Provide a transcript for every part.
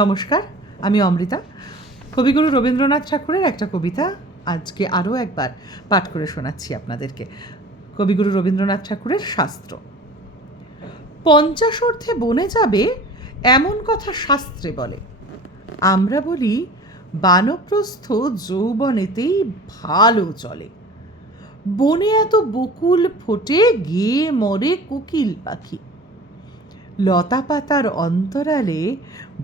নমস্কার, আমি অমৃতা। কবিগুরু রবীন্দ্রনাথ ঠাকুরের একটা কবিতা আজকে আরও একবার পাঠ করে শোনাচ্ছি আপনাদেরকে। কবিগুরু রবীন্দ্রনাথ ঠাকুরের শাস্ত্র। পঞ্চাশোর্ধ্বে বনে যাবে এমন কথা শাস্ত্রে বলে। আমরা বলি বানপ্রস্থ যৌবনেতেই ভালো চলে। বনে এত বকুল ফোটে, গেয়ে মরে কোকিল পাখি। লতা পাতার অন্তরালে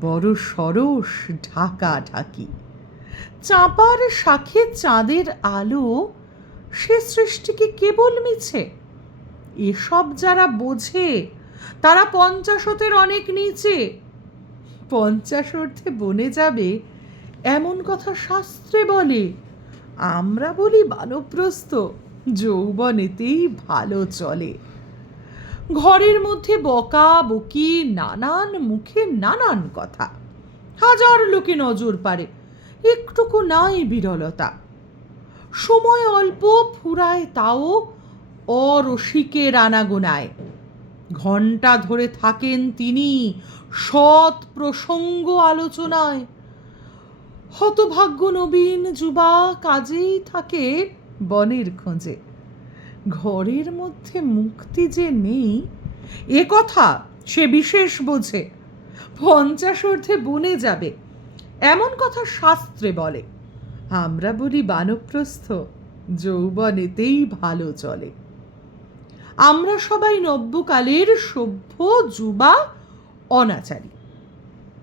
বড় সরস ঢাকা ঢাকি। চাঁপার শাখে চাঁদের আলো, সে সৃষ্টিকে কেবল মিছে। এসব যারা বোঝে তারা পঞ্চাশতের অনেক নিচে। পঞ্চাশোর্ধ্বে বনে যাবে এমন কথা শাস্ত্রে বলে। আমরা বলি বানপ্রস্থ যৌবনেতেই ভালো চলে। ঘরের মধ্যে বকা বকি, নানান মুখে নানান কথা। হাজার লোকে নজর পারে, একটুকু নাই বিরলতা। সময় অল্প ফুরায় তাও অরসিকের আনাগোনায়। ঘণ্টা ধরে থাকেন তিনি সৎ প্রসঙ্গ আলোচনায়। হতভাগ্য নবীন যুবা কাজেই থাকে বনের খোঁজে। ঘরের মধ্যে মুক্তি যে নেই এ কথা সে বিশেষ বোঝে। পঞ্চাশোর্ধ্বে বনে যাবে এমন কথা শাস্ত্রে বলে। আমরা বলি বানপ্রস্থ যৌবনেতেই ভালো চলে। আমরা সবাই নব্যকালের সভ্য যুবা অনাচারী।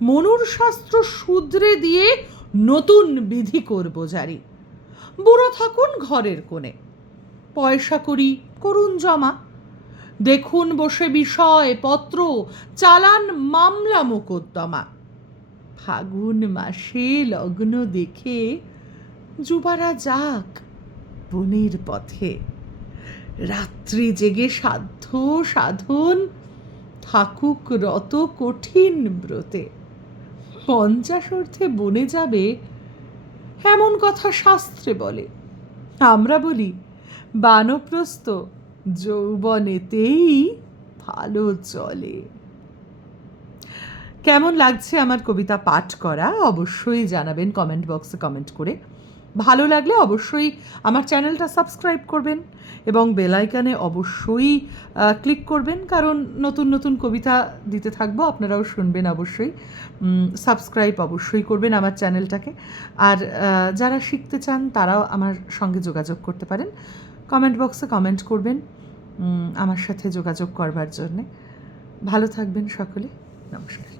মনুর শাস্ত্র শুধরে দিয়ে নতুন বিধি করব জারি। বুড়ো থাকুন ঘরের কোণে, পয়সা করি করুন জমা। দেখুন বসে বিষয় পত্র, চালান মামলা মোকদ্দমা। ফাগুন মাসে লগ্ন দেখে যুবারা যাক বনের পথে। রাত্রি জেগে সাধ্য সাধন থাকুক রত কঠিন ব্রতে। পঞ্চাশোর্ধ্বে বনে যাবে এমন কথা শাস্ত্রে বলে। আমরা বলি বানপ্রস্থ যৌবনেতেই ভালো চলে। কেমন লাগছে আমার কবিতা পাঠ করা অবশ্যই জানাবেন কমেন্ট বক্সে কমেন্ট করে। ভালো লাগলে অবশ্যই আমার চ্যানেলটা সাবস্ক্রাইব করবেন এবং বেল আইকনে অবশ্যই ক্লিক করবেন, কারণ নতুন নতুন কবিতা দিতে থাকবো, আপনারাও শুনবেন অবশ্যই। সাবস্ক্রাইব অবশ্যই করবেন আমার চ্যানেলটাকে। আর যারা শিখতে চান তারাও আমার সঙ্গে যোগাযোগ করতে পারেন। কমেন্ট বক্সে কমেন্ট করবেন আমার সাথে যোগাযোগ করবার জন্যে। ভালো থাকবেন সকলে। নমস্কার।